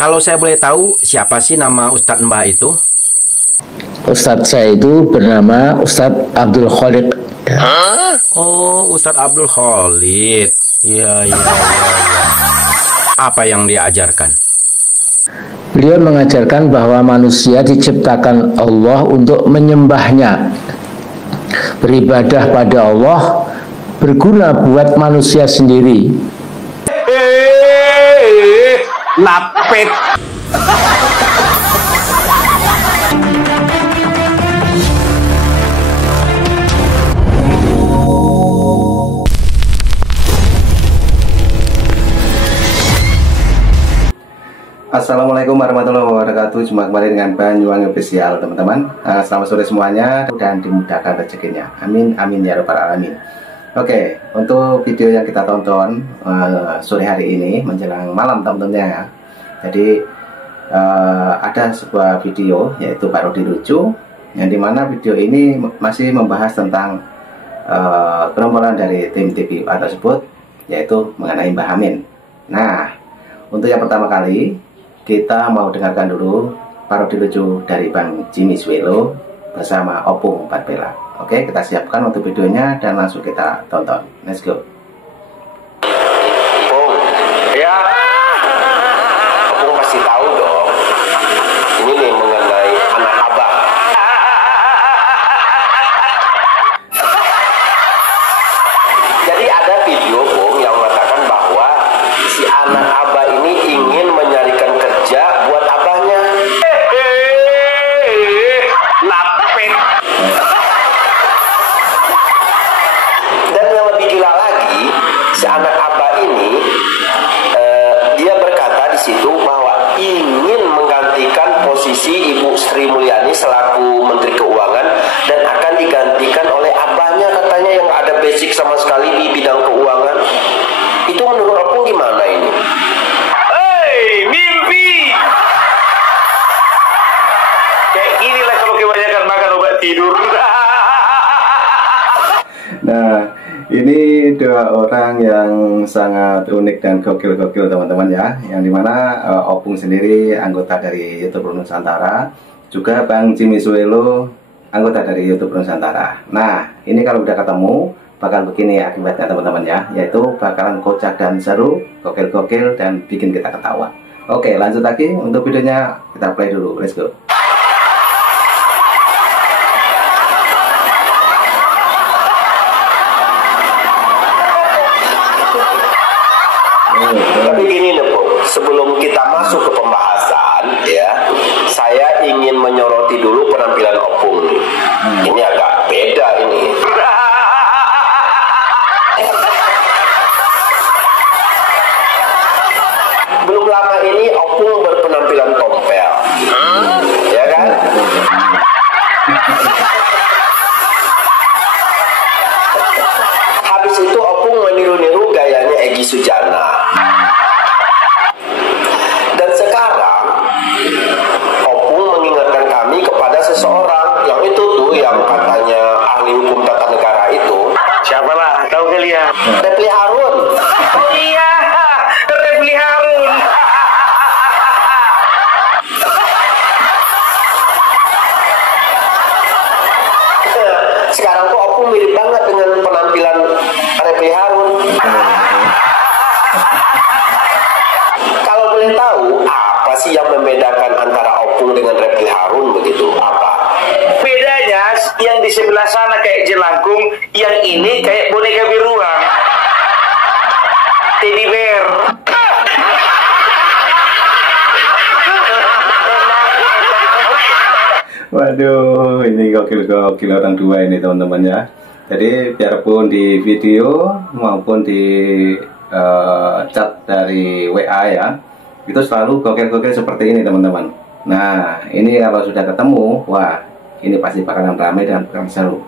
Kalau saya boleh tahu, siapa sih nama Ustadz Mbah itu? Ustadz saya itu bernama Ustadz Abdul Khaliq. Oh, Ustadz Abdul Khalid. Iya, iya, iya, iya. Apa yang dia ajarkan? Beliau mengajarkan bahwa manusia diciptakan Allah untuk menyembahnya. Beribadah pada Allah berguna buat manusia sendiri. Lapet. Assalamualaikum warahmatullahi wabarakatuh. Jumpa kembali dengan Banyuwangi Official, teman-teman. Selamat sore semuanya dan dimudahkan rezekinya. Amin, amin ya rabbal alamin. Oke, untuk video yang kita tonton sore hari ini menjelang malam tentunya ya. Jadi ada sebuah video yaitu parodi lucu, yang dimana video ini masih membahas tentang gerombolan dari tim TPUA tersebut, yaitu mengenai Mbah Amin. Nah, untuk yang pertama kali kita mau dengarkan dulu parodi lucu dari Bang Jimmy Swelo bersama Opung Barbella. Oke, kita siapkan untuk videonya dan langsung kita tonton. Let's go. Opung, ya, Opung pasti tahu dong. Ini nih mengenai anak abah. Jadi ada video Opung yang mengatakan bahwa si anak abah ini ingin menyarikan kerja buat abahnya. Lapet. Dan yang lebih gila lagi, si anak abah ini dia berkata di situ bahwa ingin menggantikan posisi Ibu Sri Mulyani selaku Menteri Keuangan dan akan digantikan oleh abahnya, katanya yang ada basic sama sekali di bidang keuangan. Itu menurut Opung gimana ini? Hei, mimpi! Kayak gini lah kalau kebanyakan makan obat tidur. Nah, ini dua orang yang sangat unik dan gokil-gokil, teman-teman ya. Yang dimana Opung sendiri anggota dari YouTube Nusantara, juga Bang Jimmy Swelo anggota dari YouTube Nusantara. Nah, ini kalau udah ketemu bakal begini akibatnya, teman-teman ya, yaitu bakalan kocak dan seru, gokil-gokil dan bikin kita ketawa. Oke, lanjut lagi untuk videonya, kita play dulu. Let's go. Tapi gini nih, Bu, sebelum kita masuk ke pembahasan ya, saya ingin menyoroti dulu penampilan Opung nih. Ini agak beda ini. Belum lama ini Opung berpenampilan tompel, ya kan? Habis itu Opung meniru-niru gayanya Egy Sujana. Dan sekarang Opung mengingatkan kami kepada seseorang yang itu tuh yang katanya ahli hukum tata negara itu. Siapa lah? Tahu kalian? Refli Harun. Oh iya, Refli Harun. Sekarang tuh Opung mirip banget dengan penampilan Refli Harun. Kalau boleh tahu, apa sih yang membedakan antara Opung dengan Refli Harun begitu? Apa? Bedanya, yang di sebelah sana kayak jelangkung, yang ini kayak boneka biruan. Teddy bear. Waduh, ini gokil-gokil orang dua ini, teman-teman ya. Jadi biarpun di video maupun di chat dari WA ya, itu selalu gokil-gokil seperti ini, teman-teman. Nah, ini kalau sudah ketemu, wah, ini pasti bakalan ramai dan bakalan seru.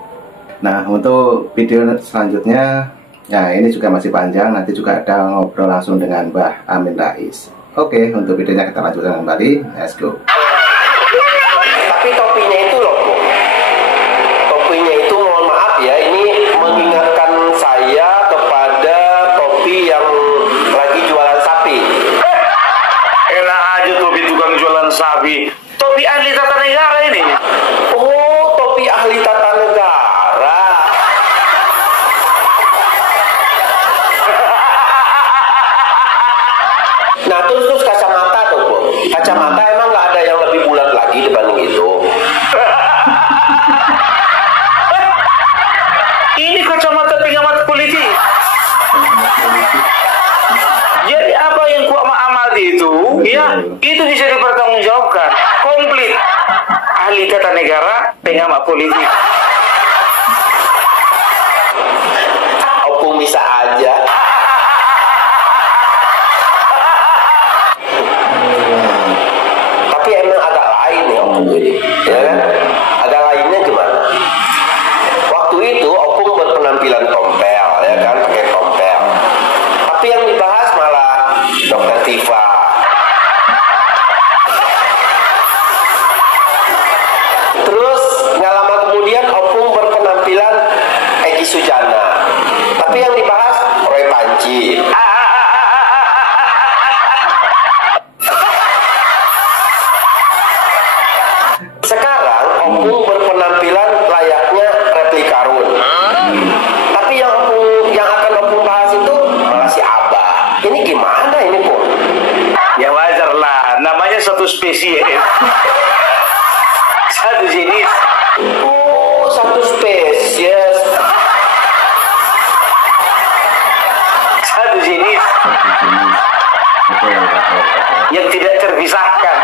Nah, untuk video selanjutnya, ya ini juga masih panjang, nanti juga ada ngobrol langsung dengan Mbah Amin Rais. Oke, untuk videonya kita lanjutkan kembali, let's go. Tapi topinya itu loh, Bu. Topinya itu mohon maaf ya, ini mengingatkan saya kepada topi yang lagi jualan sapi. enak aja topi tukang jualan sapi. Topi ahli tata negara ini. Oh, topi ahli tata negara. Nah, terus kacamata tuh, Bu. Kacamata emang nggak ada yang lebih bulat lagi dibanding itu. Ini kacamata pengamat politik. Jadi apa yang ku amati itu, ya itu bisa dipertanggungjawabkan. Komplit. Ahli tata negara, pengamat politik. Opung bisa aja. Tapi emang agak lain nih Opung ini, ya kan? Agak lainnya gimana? Waktu itu Opung berpenampilan tompel, ya kan, pakai tompel. Tapi yang dibahas malah Dokter Tifa. Terus nggak lama kemudian Opung berpenampilan Egy Sujana. Tapi yang dibahas Roy Panji. Sekarang Opung berpenampilan layaknya replika Run. Tapi yang akan Opung bahas itu malah si Abah. Ini gimana ini, Pung? Ya wajar lah, namanya satu spesies. Satu jenis. Oh, satu spesies. Satu jenis yang tidak terpisahkan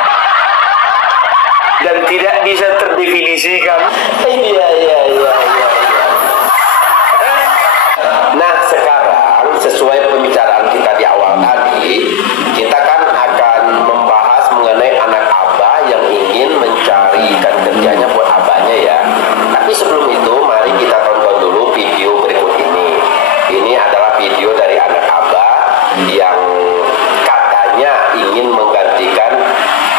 dan tidak bisa terdefinisikan. Iya. Nah, sekarang sesuai pembicaraan kita di awal tadi, kita kan akan membahas mengenai anak Abah yang ingin mencarikan kerjanya buat abahnya ya. Tapi sebelum itu, mari kita tonton dulu video berikut ini. Ini adalah video dari anak Abah yang katanya ingin menggantikan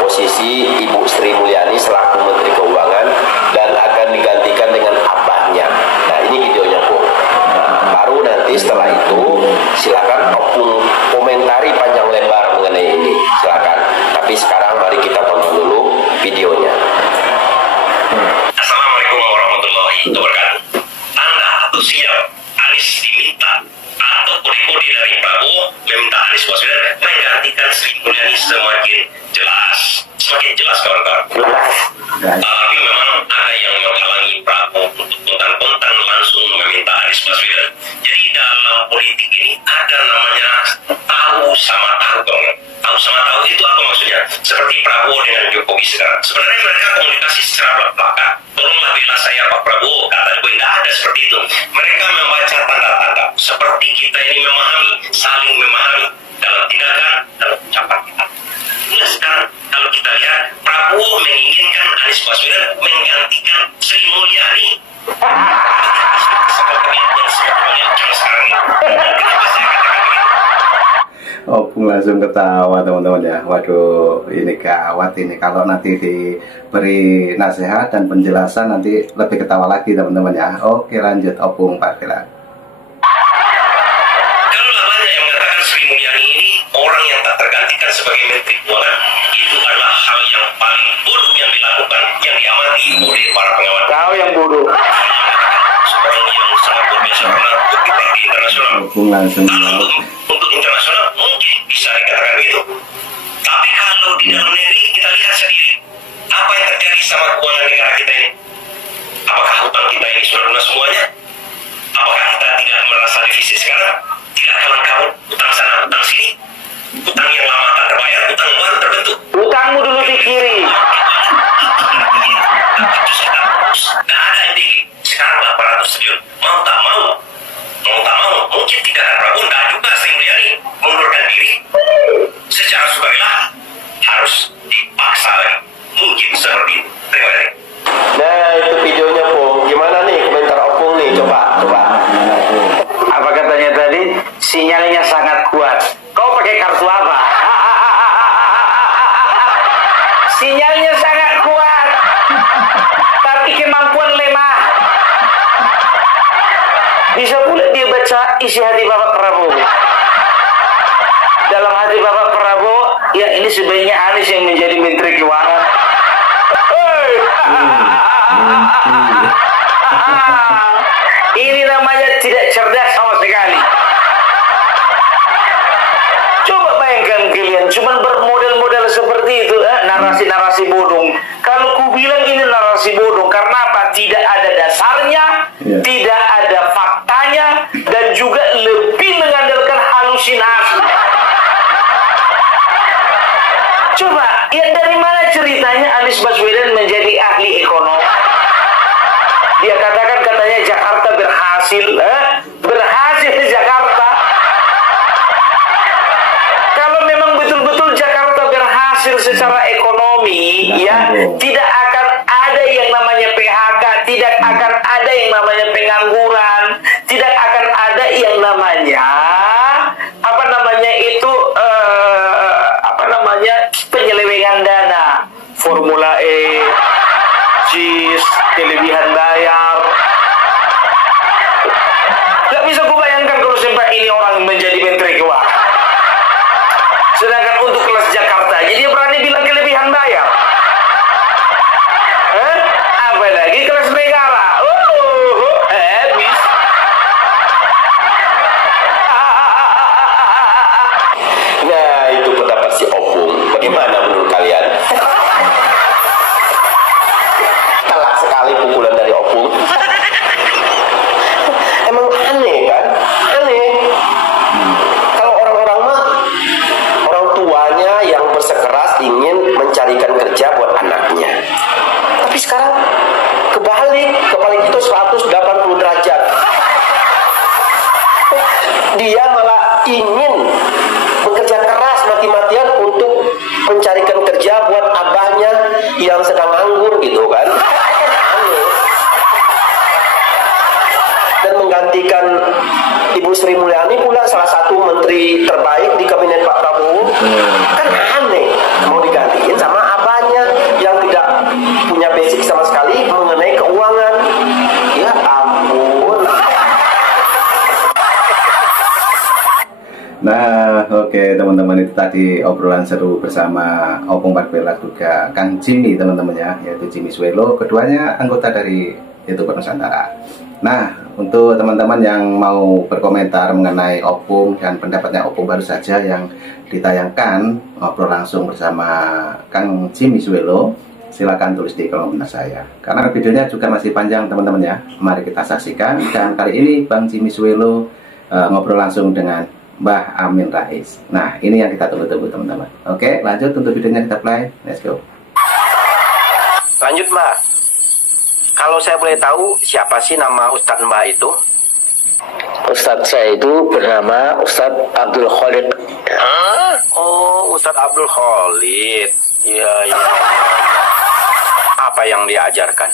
posisi Ibu Sri Mulyani selaku Menteri Keuangan dan akan digantikan dengan abahnya. Nah, ini videonya, Bu. Nah, baru nanti setelah itu silakan Opung komentari panjang lebar mengenai ini. Silakan. Tapi sekarang mari kita tonton dulu videonya. Assalamualaikum warahmatullahi wabarakatuh. Anda harus siap. Anies diminta atau kode-kode dari Prabowo meminta Anies Baswedan menggantikan Sri Mulyani semakin jelas kawan-kawan. Tapi memang ada yang menghalangi Prabowo untuk kontan-kontan langsung meminta Anies Baswedan. Jadi dalam politik ini ada namanya tahu sama tahu. Tahu sama tahu itu apa maksudnya? Seperti Prabowo dengan Jokowi sekarang. Sebenarnya mereka komunikasi secara belak-belakan. Tolonglah bela saya Pak Prabowo, kata gue nggak ada seperti itu. Mereka membaca tanda-tanda seperti kita ini memahami, saling memahami dalam tindakan, dalam ucapan kita. Nah, sekarang kalau kita lihat Prabowo menginginkan Anies Baswedan menggantikan Sri Mulyani. Seperti yang sekarang ini. Kenapa saya katakan begitu? Opung langsung ketawa teman-teman ya. Waduh, ini gawat ini. Kalau nanti diberi nasihat dan penjelasan nanti lebih ketawa lagi teman-teman ya. Oke, lanjut Opung Pak Vila. Kalau banyak yang mengatakan Sri Mulyani ini orang yang tak tergantikan sebagai Menteri Keuangan, itu adalah hal yang paling buruk yang dilakukan, yang diamati oleh para pengamat. Kau yang bodoh. Seorang yang sangat luar biasa karena berkibar di internasional. Opung langsung Kalau untuk internasional mungkin bisa dikatakan begitu. Tapi kalau di dalam negeri kita lihat sendiri apa yang terjadi sama keuangan negara kita ini. Apakah hutang kita ini sudah lunas semuanya? Apakah kita tidak merasa defisit sekarang? Tidak kawan-kawan, hutang sana, hutang sini. Hutang yang lama tak terbayar, hutang baru terbentuk. Utangmu dulu di kiri. Itu sudah terus. Tidak ada MDG. Sekarang 800 triliun. Mau tak mau, mungkin tidak ada Prabowo, tidak juga Sri Mulyani mengundurkan diri. Secara sukarela harus dipaksa lagi. Mungkin seperti itu. Terima kasih. Nah, itu videonya, Pung. Gimana nih komentar Opung nih? Coba. Apa katanya tadi? Sinyalnya sangat kuat. Kau pakai kartu apa? Sinyalnya sangat kuat, tapi kemampuan lemah. Bisa pula dia baca isi hati Bapak Prabowo. Dalam hati Bapak Prabowo Ya, ini sebaiknya Anies yang menjadi Menteri Keuangan. Ini namanya tidak cerdas sama sekali. Coba bayangkan kalian, cuman bermodel-model seperti itu, narasi-narasi bodong. Kalau ku bilang ini narasi bodong, karena apa? Tidak ada dasarnya, tidak ada faktanya, dan juga lebih mengandalkan halusinasi. Coba, ya dari mana ceritanya Anies Baswedan menjadi ahli ekonomi? Dia katakan katanya Jakarta berhasil, berhasil Jakarta. Kalau memang betul-betul Jakarta berhasil secara ekonomi, ya tidak akan ada yang namanya PHK, tidak akan ada yang namanya pengangguran, tidak akan ada yang namanya penyelewengan dana, Formula E, JIS, kelebihan bayar. Gak bisa gue bayangkan kalau sampai ini orang menjadi Menteri Keuangan. Sedangkan untuk kelas Jakarta aja dia berani bilang kelebihan bayar. Apalagi kelas negara. Habis. Nah, itu pendapat si Opung. Bagaimana menurut kalian? Telak sekali pukulan dari Opung. Emang aneh kan? Aneh. Kalau orang-orang mah, orang tuanya yang bersikeras ingin mencarikan kerja buat anaknya. Tapi sekarang kebalik itu 180 derajat. Dia malah ingin bekerja keras mati-matian untuk mencarikan kerja buat abahnya yang sedang nganggur gitu kan. Aneh. Dan menggantikan Ibu Sri Mulyani pula salah satu menteri terbaik di kabinet Pak Prabowo. Kan aneh mau digantiin sama abahnya yang tidak punya basic sama sekali mengenai keuangan. Ya ampun. Nah, oke teman-teman, itu tadi obrolan seru bersama Opung Parbela juga Kang Jimmy teman-teman ya, yaitu Jimmy Swelo, keduanya anggota dari YouTuber Nusantara. Nah, untuk teman-teman yang mau berkomentar mengenai Opung dan pendapatnya Opung baru saja yang ditayangkan ngobrol langsung bersama Kang Jimmy Swelo, silakan tulis di kolom komentar saya. Karena videonya juga masih panjang teman-teman ya, mari kita saksikan. Dan kali ini Bang Jimmy Swelo ngobrol langsung dengan Mbah Amin Rais. Nah, ini yang kita tunggu-tunggu teman-teman. Oke, lanjut untuk videonya, kita play. Let's go. Lanjut Mbak. Kalau saya boleh tahu siapa sih nama Ustadz Mbak itu? Ustadz saya itu bernama Ustadz Abdul Khalid. Oh, Ustadz Abdul Khalid. Iya. Apa yang dia ajarkan?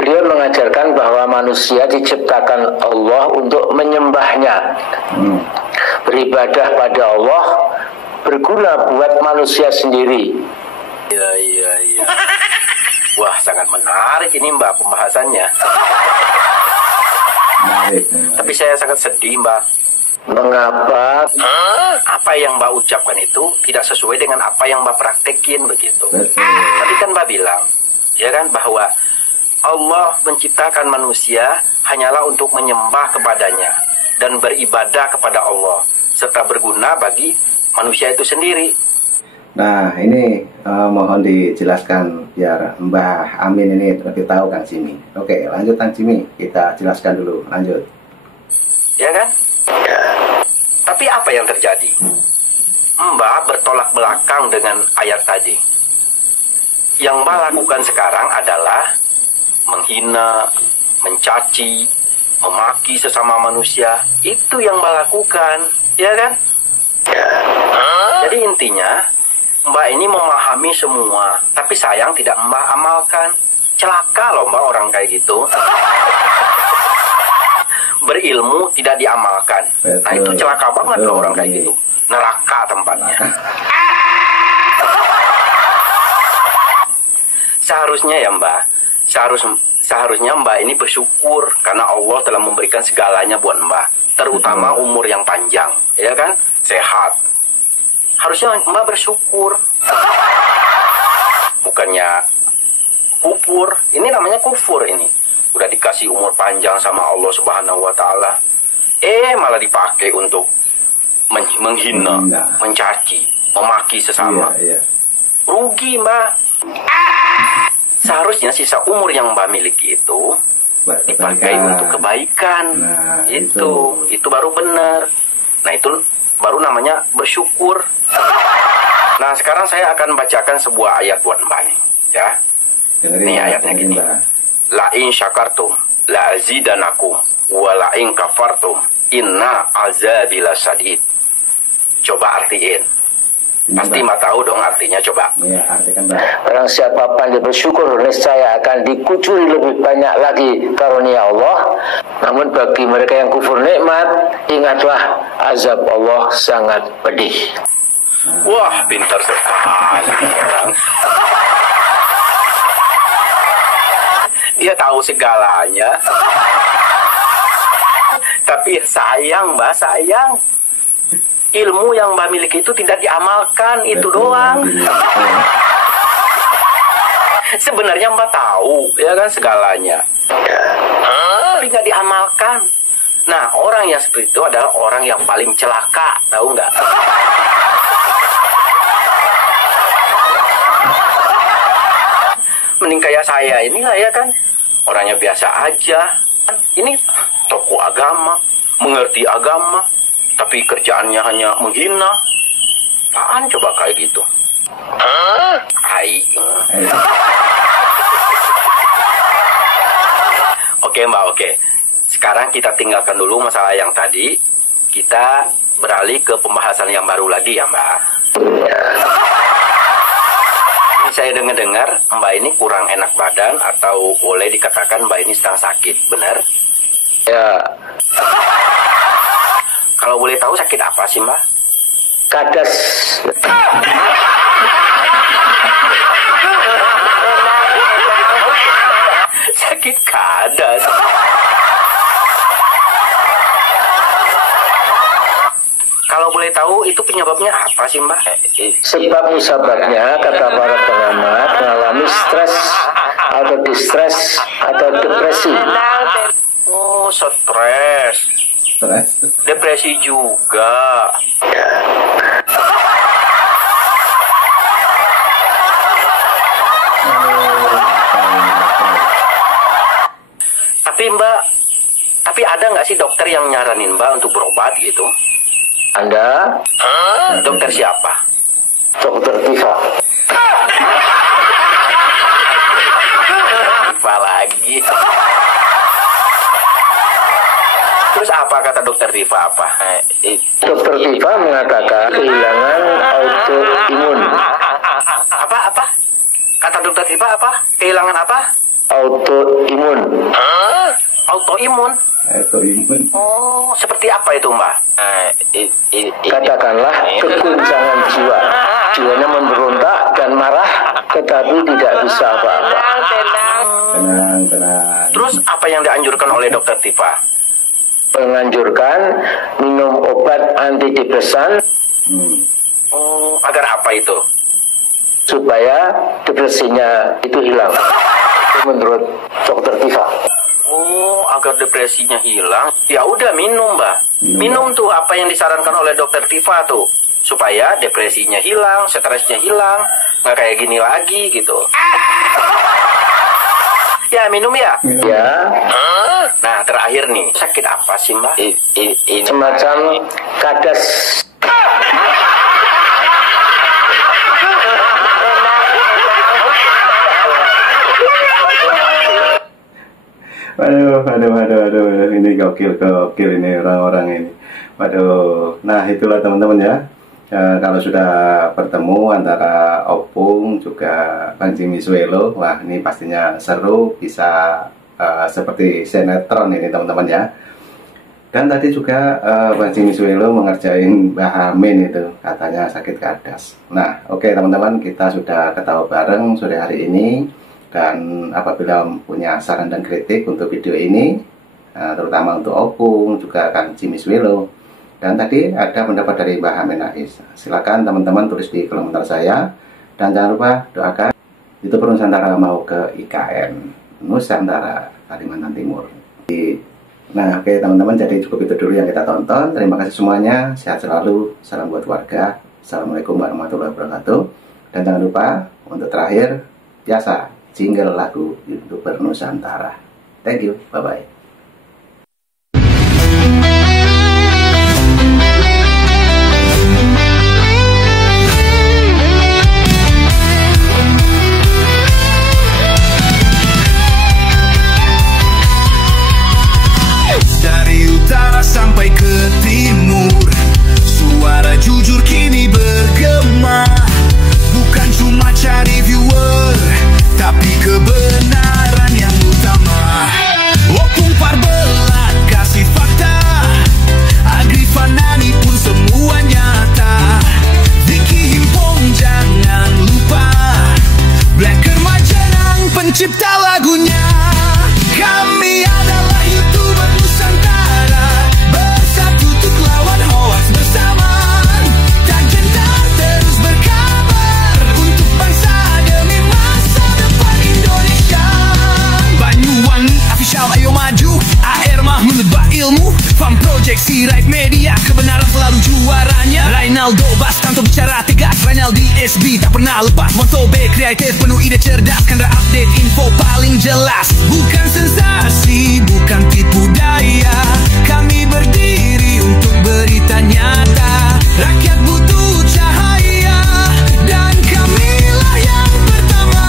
Beliau mengajarkan bahwa manusia diciptakan Allah untuk menyembahnya, beribadah pada Allah, berguna buat manusia sendiri. Iya. Wah, sangat menarik ini Mbak pembahasannya. Menarik. Tapi saya sangat sedih Mbak. Mengapa? Apa yang Mbak ucapkan itu tidak sesuai dengan apa yang Mbak praktekin begitu. Betul. Tadi kan Mbak bilang, ya kan, bahwa Allah menciptakan manusia hanyalah untuk menyembah kepadanya dan beribadah kepada Allah serta berguna bagi manusia itu sendiri. Nah, ini mohon dijelaskan biar Mbah Amin ini lebih tahu Kang Jimmy. Oke, lanjut Kang Jimmy, kita jelaskan dulu. Lanjut. Ya kan? Tapi apa yang terjadi? Mbak bertolak belakang dengan ayat tadi. Yang Mbak lakukan sekarang adalah menghina, mencaci, memaki sesama manusia. Itu yang Mbak lakukan, ya kan? Jadi intinya, Mbak ini memahami semua, tapi sayang tidak Mbak amalkan. Celaka loh Mbak orang kayak gitu. Berilmu tidak diamalkan. Nah itu celaka banget loh orang kayak gitu. Neraka tempatnya. Seharusnya ya Mbak, seharusnya Mbak ini bersyukur karena Allah telah memberikan segalanya buat Mbak, terutama umur yang panjang, ya kan, sehat. Harusnya Mbak bersyukur. Bukannya kufur. Ini namanya kufur ini. Udah dikasih umur panjang sama Allah Subhanahu wa taala. Malah dipakai untuk menghina, mencaci, memaki sesama. Iya. Rugi, Mbak. Seharusnya sisa umur yang Mbak miliki itu dipakai untuk kebaikan. Nah, itu baru benar. Nah, itu baru namanya bersyukur. Nah, sekarang saya akan bacakan sebuah ayat buat Mbak nih, ya. Ini ayatnya gini. La in syakartum la azidanakum wa la in kafartum inna azabi lasadid. Coba artiin. Pasti Mbak tahu dong artinya, coba. Iya, artikan Mbak. Barang siapa pandai bersyukur, niscaya akan dikucuri lebih banyak lagi karunia Allah. Namun bagi mereka yang kufur nikmat, ingatlah azab Allah sangat pedih. Wah, pintar sekali orang. Dia tahu segalanya. Tapi sayang, Mbak, sayang. Ilmu yang Mbak miliki itu tidak diamalkan, itu doang. Sebenarnya Mbak tahu, ya kan, segalanya. Tapi nggak diamalkan. Nah, orang yang seperti itu adalah orang yang paling celaka, tahu nggak? Mending kayak saya inilah, ya kan. Orangnya biasa aja. Ini tokoh agama, mengerti agama, tapi kerjaannya hanya menghina. Apaan coba kayak gitu? Oke Mbak, oke. Sekarang kita tinggalkan dulu masalah yang tadi. Kita beralih ke pembahasan yang baru lagi ya Mbak. Ini saya dengar Mbak ini kurang enak badan, atau boleh dikatakan Mbak ini sedang sakit, benar? Ya, kalau boleh tahu sakit apa sih Mbak? kadas. Sakit kadas. Kalau boleh tahu itu penyebabnya apa sih Mbak? Sebab musababnya, kata para pengamat, mengalami stres atau distres atau depresi. Oh, stres. Depresi juga. Tapi Mbak, ada nggak sih dokter yang nyaranin Mbak untuk berobat gitu? Anda? Dokter siapa? Dokter Tifa. Tifa lagi. Terus apa kata dokter Tifa apa? Dokter Tifa mengatakan kehilangan autoimun. Apa? Kata dokter Tifa apa? Kehilangan apa? Autoimun. Autoimun. Autoimun. Oh, seperti apa itu Mbak? Katakanlah keguncangan jiwa. Jiwanya memberontak dan marah, tetapi tidak bisa apa-apa. Tenang. Terus apa yang dianjurkan oleh dokter Tifa? Menganjurkan minum obat antidepresan. Oh, agar apa itu? Supaya depresinya itu hilang. Itu menurut dokter Tifa. Oh, agar depresinya hilang. Ya udah minum Mbak. Minum tuh apa yang disarankan oleh dokter Tifa tuh, supaya depresinya hilang, stresnya hilang, nggak kayak gini lagi gitu. Ya minum ya. Ya. Nah terakhir nih, sakit apa sih Mbak? Semacam kadas. Waduh, ini gokil ini orang-orang ini. Waduh, nah itulah teman-teman ya. Kalau sudah bertemu antara Opung juga Bang Jimmy Suelo, wah ini pastinya seru, bisa seperti sinetron ini teman-teman ya. Dan tadi juga Bang Jimmy Suelo mengerjain Mbah Amin itu, katanya sakit kadas. Nah oke teman-teman, kita sudah ketahui bareng sore hari ini. Dan apabila punya saran dan kritik untuk video ini, terutama untuk Opung, juga Kang Jimmy Suelo, Dan tadi ada pendapat dari Mbah Amin Rais. Silakan teman-teman tulis di kolom komentar saya. Dan jangan lupa doakan YouTuber Nusantara mau ke IKN Nusantara Kalimantan Timur. Nah oke teman-teman, jadi cukup itu dulu yang kita tonton. Terima kasih semuanya, sehat selalu, salam buat warga. Assalamualaikum warahmatullahi wabarakatuh. Dan jangan lupa untuk terakhir, biasa jingle lagu YouTuber Nusantara. Thank you, bye-bye. Sampai ke timur, suara jujur kini bergema. Bukan cuma cari viewer, tapi kebenaran yang utama. Opung Parbelat kasih fakta, Agri Fanani pun semua nyata. Vicky Himpong jangan lupa, Blacker Majenang pencipta lagunya. Kami adalah YouTuber Nusantara, bersatu untuk lawan hoax bersamaan. Tak gentar terus berkabar untuk bangsa demi masa depan Indonesia. Banyuwangi official ayo maju, AR mah menebak ilmu. Farm Project Sirait Media, kebenaran selalu juaranya. Rainaldo Bastanto bicara tegas, Rainaldi SB tak pernah lepas. Moto B kreatif penuh ide cerdas, karena update info paling jelas. Bukan sensasi, bukan tipu daya, kami berdiri untuk berita nyata. Rakyat butuh cahaya, dan kamilah yang pertama.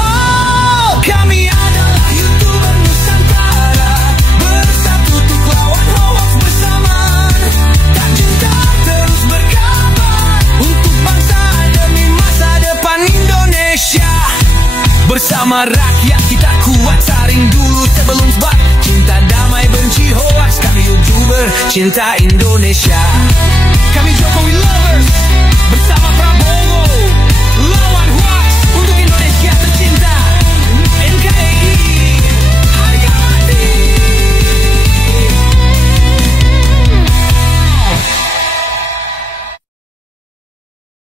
Oh, kami adalah YouTuber Nusantara, bersatu untuk lawan hoax bersamaan. Tak gentar terus berkabar untuk bangsa demi masa depan Indonesia. Bersama rakyat kita kuat, saring dulu sebelum sebat. Cinta damai benci hoax, kami YouTuber cinta Indonesia.